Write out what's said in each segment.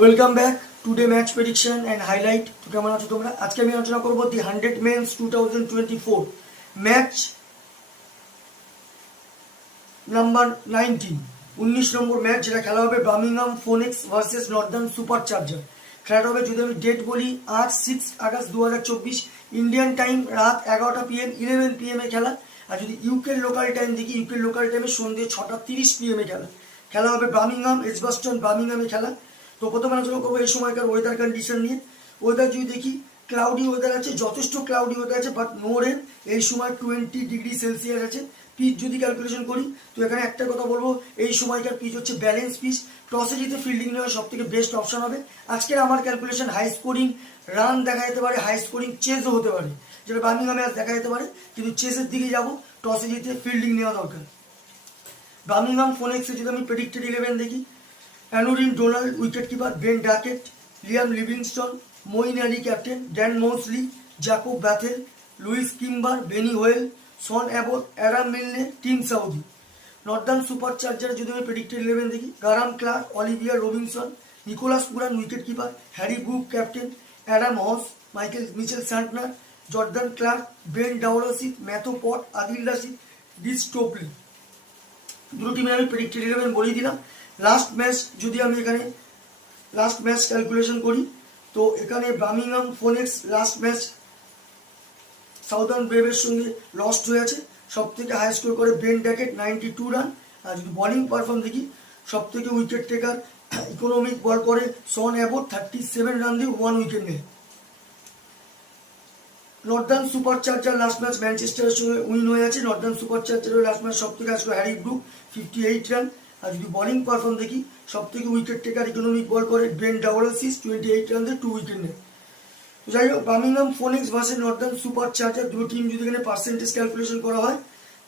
Welcome back today match prediction and highlight. তো কেমন আছো তোমরা? আজকে আমি আলোচনা করবো দি 100 মেন্স 2024 ম্যাচ নাম্বার 19 নম্বর ম্যাচ, যেটা খেলা হবে Birmingham Phoenix versus Northern Super charger. খেলাটা হবে, যদি আমি ডেট বলি, আজ 6 আগস্ট 2024 ইন্ডিয়ান টাইম রাত 11টা PM 11 PM এ খেলা। আর যদি ইউকের লোকাল টাইম দেখি, ইউকের লোকাল টাইমে সন্ধ্যে 6টা 30 PM এ খেলা। খেলা হবে বার্মিংহাম এজবাস্টন বার্মিংহামে খেলা। তো প্রথমে আলোচনা করবো এই সময়কার ওয়েদার কন্ডিশন নিয়ে। ওয়েদার যদি দেখি, ক্লাউডি ওয়েদার আছে, যথেষ্ট ক্লাউডি ওয়েদার আছে, বাট নো রেন। এই সময় 20°C আছে। পিচ যদি ক্যালকুলেশন করি, তো এখানে একটা কথা বলবো, এই সময়কার পিচ হচ্ছে ব্যালেন্স পিচ। টসে জিতে ফিল্ডিং নেওয়া সব থেকে বেস্ট অপশন হবে। আজকের আমার ক্যালকুলেশন হাই স্কোরিং রান দেখা যেতে পারে, হাই স্কোরিং চেজও হতে পারে, যেটা বার্মিংহামে আজ দেখা যেতে পারে, কিন্তু চেসের দিকে যাব। টসে জিতে ফিল্ডিং নেওয়া দরকার। বার্মিংহাম ফোনিক্সে যদি আমি প্রেডিক্টেড 11 দেখি, Aneurin Donald wicket keeper, Ben Duckett, Liam Livingstone, Moeen Ali captain, Dan Mousley, Jacob Bethell, Louis Kimber, Benny Howell, Sean Abbott, Adam Milne, Tim Southee. Northern Super চার্জারে যদি আমি প্রেডিক্টেড 11 দেখি, Graham Clark, Olivia Robinson, Nicholas Pooran wicket keeper, Harry Brook captain, Adam Hose, Michael Mitchell Santner, Jordan Clark, Ben Dwarshuis, Matthew Potts, Adil Rashid, ডিস Topley. দুটো টিমের আমি predicted 11 বলেই দিলাম। লাস্ট ম্যাচ যদি আমি এখানে লাস্ট ম্যাচ ক্যালকুলেশন করি, তো এখানে Birmingham Phoenix last match Southern ব্রেভের সঙ্গে লস্ট হয়ে আছে। সব থেকে হাই স্কোর করে বেন ড্যাকেট 92 রান। আর যদি বলিং পারফর্ম দেখি, সব থেকে উইকেট টেকার ইকোনমিক বল করে শন অ্যাবট 37 রান দিয়ে 1 উইকেট নেয়। Northern Super Charger last match ম্যানচেস্টারের সঙ্গে উইন হয়ে আছে। নর্দার্ন সুপার চার্জারের লাস্ট ম্যাচ সব থেকে আসবে হ্যারি ব্রুক 58 রান। আর যদি বলিং পারফর্ম দেখি, সব থেকে উইকেট টেকার ইকোনমিক বল করে বেন ডাউরসিস 28 রান দিয়ে 2 উইকেট নেয়। তো যাই হোক, Birmingham Phoenix versus Northern Super charger, দুটো টিম যদি এখানে পার্সেন্টেজ ক্যালকুলেশন করা হয়,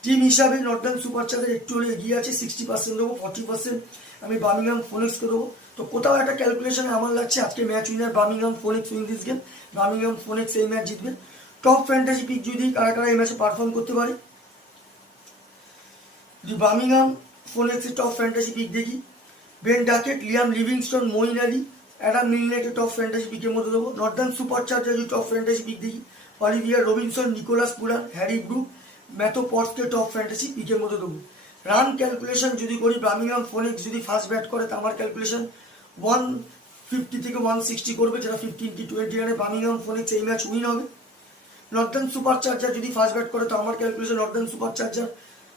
টিম হিসাবে নর্দার্ন সুপার চার্জার একটু হলে এগিয়ে আছে। 60% দেবো, 40% আমি বার্মিংহাম ফোনিক্সকে দেবো। তো কোথাও একটা ক্যালকুলেশনে আমার লাগছে আজকে match winner Birmingham Phoenix win this game. Birmingham Phoenix এই ম্যাচ জিতবে। টপ ফ্যান্টাসি পিক যদি কারা কারা এই ম্যাচে পারফর্ম করতে পারে, যদি বার্মিংহাম ফোনিক্সের টপ ফ্যান্টাসি পিক দেখি, Ben Duckett, Liam Livingstone, Moeen Ali, Adam মিলনেকে টপ ফ্যান্টাসি পিকের মধ্যে দেবো। নর্দার্ন সুপার চার্জার যদি টপ ফ্যান্টাসি পিক দেখি, Olivia Robinson, Nicholas Pooran, Harry Brook, Matthew পটকে টপ ফ্যান্টাসি পিকের মধ্যে দেবো। রান ক্যালকুলেশন যদি করি, বার্মিংহাম ফোনিক্স যদি ফার্স্ট ব্যাট করে, তো আমার ক্যালকুলেশন 150 থেকে 160 করবে, যেটা 15-20 রানে বার্মিংহাম ফোনিক্স এই ম্যাচ উইন হবে। নর্দার্ন সুপার চার্জার যদি ফার্স্ট ব্যাট করে, তো আমার ক্যালকুলেশন নর্দার্ন সুপার চার্জার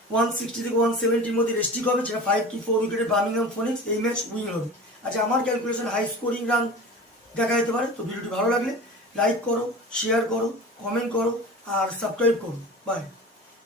160 থেকে 170-র মধ্যে রেস্টিক হবে, যেটা 5 কি 4 উইকেটে বার্মিংহাম ফোনিক্স এই ম্যাচ উইন হবে। আচ্ছা, আমার ক্যালকুলেশন হাই স্কোরিং রান দেখা যেতে পারে। তো ভিডিওটি ভালো লাগলে লাইক করো, শেয়ার করো, কমেন্ট করো আর সাবস্ক্রাইব করো। বাই।